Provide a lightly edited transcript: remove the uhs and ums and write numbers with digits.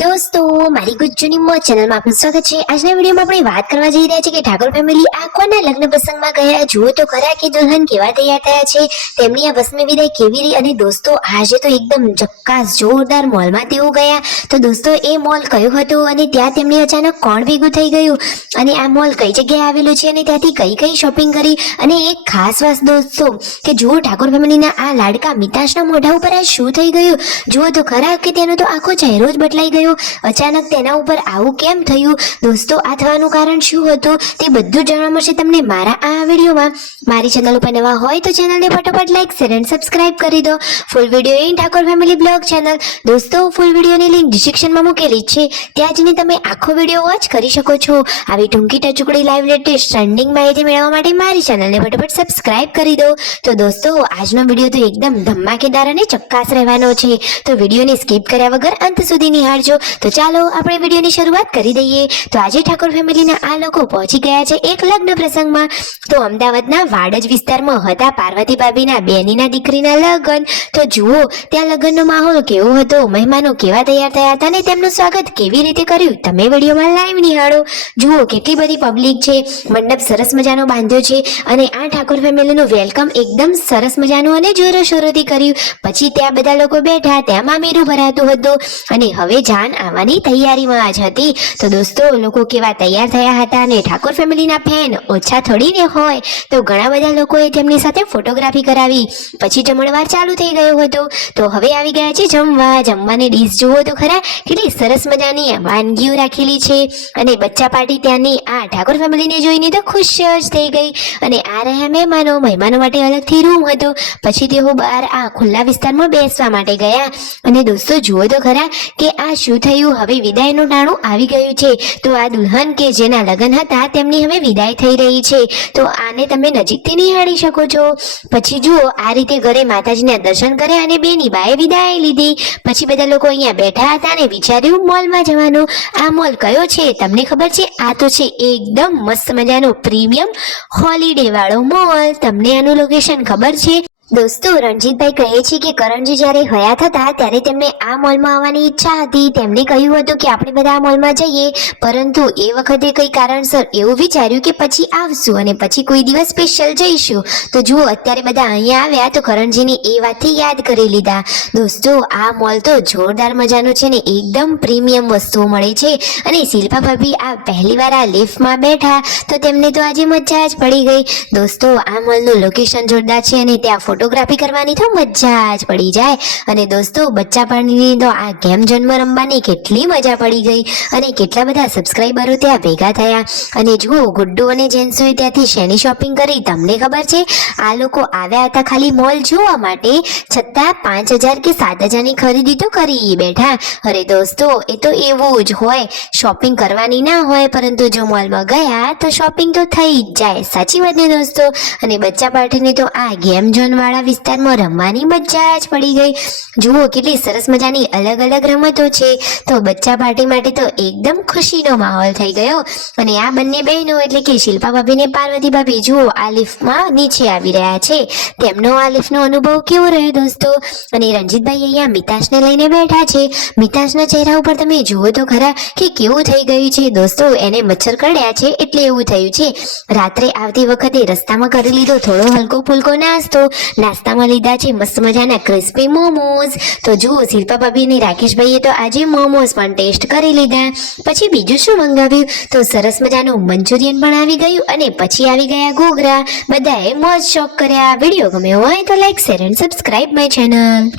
દોસ્તો મારી ગુજ્જુની મોજ ચેનલમાં આપનું સ્વાગત છે। આજના વિડીયોમાં આપણે વાત કરવા જઈ રહ્યા છીએ કે ઠાકોર ફેમિલી આ કોના લગ્ન પ્રસંગમાં ગયા, જુઓ તો ખરા કે દુલ્હન કેવા તૈયાર થયા છે, તેમની આ વસમી વિદાય કેવી રહી। અને દોસ્તો આજે તો એકદમ જક્કાસ જોરદાર મોલમાં તેઓ ગયા। તો દોસ્તો એ મોલ કયો હતો અને ત્યાં તેમને અચાનક કોણ ભેગું થઈ ગયું અને આ મોલ કઈ જગ્યાએ આવેલું છે અને ત્યાંથી કઈ કઈ શોપિંગ કરી। અને એક ખાસ વાત દોસ્તો કે જુઓ ઠાકોર ફેમિલીના આ લાડકા મિતાશના મોઢા ઉપર આ શું થઈ ગયું, જુઓ તો ખરા કે તેનો તો આખો ચહેરો જ બદલાઈ ગયો। અચાનક તેના ઉપર આવું કેમ થયું દોસ્તો, આ થવાનું કારણ શું હતું તે બધું જાણવા મળશે તમને મારા આ વિડીયોમાં। મારી ચેનલ ઉપર નવા હોય તો ચેનલને ફટાફટ લાઈક શેર અને સબસ્ક્રાઇબ કરી દો। Full video in Thakor family blog channel દોસ્તો ફૂલ વિડીયોની લિંક ડિસ્ક્રિપ્શનમાં મૂકેલી છે, ત્યાં જઈને તમે આખો વિડીયો વોચ કરી શકો છો। આવી ટૂંકી ટચુકડી લાઈવ લેટેસ્ટ ટ્રેન્ડિંગ માહિતી મેળવવા માટે મારી ચેનલને ફટાફટ સબસ્ક્રાઇબ કરી દો। તો દોસ્તો આજનો વિડીયો તો એકદમ ધમાકેદાર અને ચક્કાસ રહેવાનો છે, તો વિડીયોને સ્કીપ કર્યા વગર અંત સુધી નિહાળજો। તો ચાલો આપણે વિડીયોની શરૂઆત કરી દઈએ। તો આજે ઠાકોર ફેમિલીના આ લોકો પહોંચી ગયા છે એક લગ્ન પ્રસંગમાં। તો અમદાવાદના વાડજ વિસ્તારમાં હતા પાર્વતી ભાભીના બેનીના દીકરીના લગ્ન। તો જુઓ ત્યાં લગ્નનો માહોલ કેવો હતો, મહેમાનો કેવા તૈયાર થયા હતા અને તેમનું સ્વાગત કેવી રીતે કર્યું તમે વિડીયોમાં લાઈવ નિહાળો। જુઓ કેટલી બધી પબ્લિક છે, મંડપ સરસ મજાનો બાંધ્યો છે અને આ ઠાકોર ફેમિલીનું વેલકમ એકદમ સરસ મજાનું અને જોરોશોરોથી કર્યું। પછી ત્યાં બધા લોકો બેઠા, ત્યાં મામેરું ભરાતું હતું અને હવે જાન આવવાની તૈયારીમાં જ હતી। તો દોસ્તો લોકો કેવા તૈયાર થયા હતા અને ઠાકોર ફેમિલીના ફેન ઓછા થોડી ને હોય, તો ઘણા બધા લોકોએ તેમની સાથે ફોટોગ્રાફી કરાવી। પછી જમણવાર ચાલુ થઈ ગયો હતો। તો હવે આવી ગયા છે જમવાની ડીશ જુઓ તો ખરા કેટલી સરસ મજાની વાનગીઓ રાખેલી છે અને બચ્ચા પાર્ટી ત્યાંની આ ઠાકોર ફેમિલીને જોઈને તો ખુશ જ થઈ ગઈ। અને આ રહ્યા મહેમાનો માટે અલગથી રૂમ હતો। પછી તેઓ બહાર આ ખુલ્લા વિસ્તારમાં બેસવા માટે ગયા। અને દોસ્તો જુઓ તો ખરા કે આ શું થયું, હવે વિદાયનું ટાણું આવી ગયું છે। તો આ દુલ્હન કે જેના લગ્ન હતા તેમની હવે વિદાય થઈ રહી છે। તો આને તમે નજીકથી નિહાળી શકો છો। પછી જુઓ આ રીતે ઘરે માતાજીના દર્શન કર્યા અને બેની બાએ વિદાય લીધી। પછી બધા લોકો અહીંયા બેઠા હતા અને વિચાર્યું મોલમાં જવાનું। આ મોલ કયો છે તમને ખબર છે? આ તો છે એકદમ મસ્ત મજાનો પ્રીમિયમ હોલિડે વાળો મોલ। તમને આનું લોકેશન ખબર છે? દોસ્તો રણજીતભાઈ કહે છે કે કરણજી જ્યારે હયાત હતા ત્યારે તેમને આ મોલમાં આવવાની ઈચ્છા હતી। તેમણે કહ્યું હતું કે આપણે બધા આ મોલમાં જઈએ, પરંતુ એ વખતે કઈ કારણસર એવું વિચાર્યું કે પછી આવશું અને પછી કોઈ દિવસ સ્પેશિયલ જઈશું। તો જુઓ અત્યારે બધા અહીંયા આવ્યા તો કરણજીની એ વાતથી યાદ કરી લીધા। દોસ્તો આ મોલ તો જોરદાર મજાનું છે ને એકદમ પ્રીમિયમ વસ્તુઓ મળે છે। અને શિલ્પા ભાભી આ પહેલીવાર આ લિફ્ટમાં બેઠા તો તેમને તો આજે મજા જ પડી ગઈ। દોસ્તો આ મોલનું લોકેશન જોરદાર છે અને ત્યાં ફોટોગ્રાફી કરવાની તો મજા જ પડી જાય। અને દોસ્તો બચ્ચા પાણીની તો આ ગેમ જન્મ રમવાની કેટલી મજા પડી ગઈ અને કેટલા બધા સબસ્ક્રાઈબરો ત્યાં ભેગા થયા। અને જુઓ ગુડ્ડુ અને જેન્સોએ ત્યાંથી શેની શોપિંગ કરી તમને ખબર છે? આ લોકો આવ્યા હતા ખાલી મોલ જોવા માટે, છતાં 5,000 કે 7,000ની ખરીદી તો કરી બેઠા। અરે દોસ્તો એ તો એવું જ હોય, શોપિંગ કરવાની ના હોય પરંતુ જો મોલમાં ગયા તો શોપિંગ તો થઈ જ જાય, સાચી વાત ને દોસ્તો? અને બચ્ચા પાર્ટીની તો આ ગેમ ઝોન વાળા વિસ્તારમાં રમવાની મજા જ પડી ગઈ। જુઓ કેટલી સરસ મજાની અલગ અલગ રમતો છે। તો બચ્ચા પાર્ટી માટે તો એકદમ ખુશીનો માહોલ થઈ ગયો। અને આ બંને બહેનો એટલે કે શિલ્પા ભાભી ને પાર્વતી ભાભી જુઓ આ લિફ્ટમાં નીચે આવી રહ્યા છે। તેમનો આ લિફ્ટનો અનુભવ કેવો રહ્યો દોસ્તો? અને રણજીતભાઈ અહીંયા મિતાશને લઈને બેઠા છે। મિતાશના ચહેરા ઉપર તમે જુઓ તો ખરા કે કેવું થઈ ગયું છે દોસ્તો, એને મચ્છર કરડ્યા છે એટલે એવું થયું છે। રાત્રે આવતી વખતે રસ્તામાં કરી લીધો થોડો હલકો ફુલકો નાસ્તામાં લીધા છે મસ્ત મજાના ક્રિસ્પી મોમોઝ। તો જુઓ શિલ્પા ભાભી અને રાકેશભાઈએ તો આજે મોમોઝ પણ ટેસ્ટ કરી લીધા। પછી બીજું શું મંગાવ્યું? તો સરસ મજાનું મંચુરિયન પણ આવી ગયું અને પછી આવી ગયા ઘૂઘરા। બધાએ મોજ શોખ કર્યા। વિડીયો ગમ્યો હોય તો લાઈક શેર અને સબસ્ક્રાઇબ માય ચેનલ।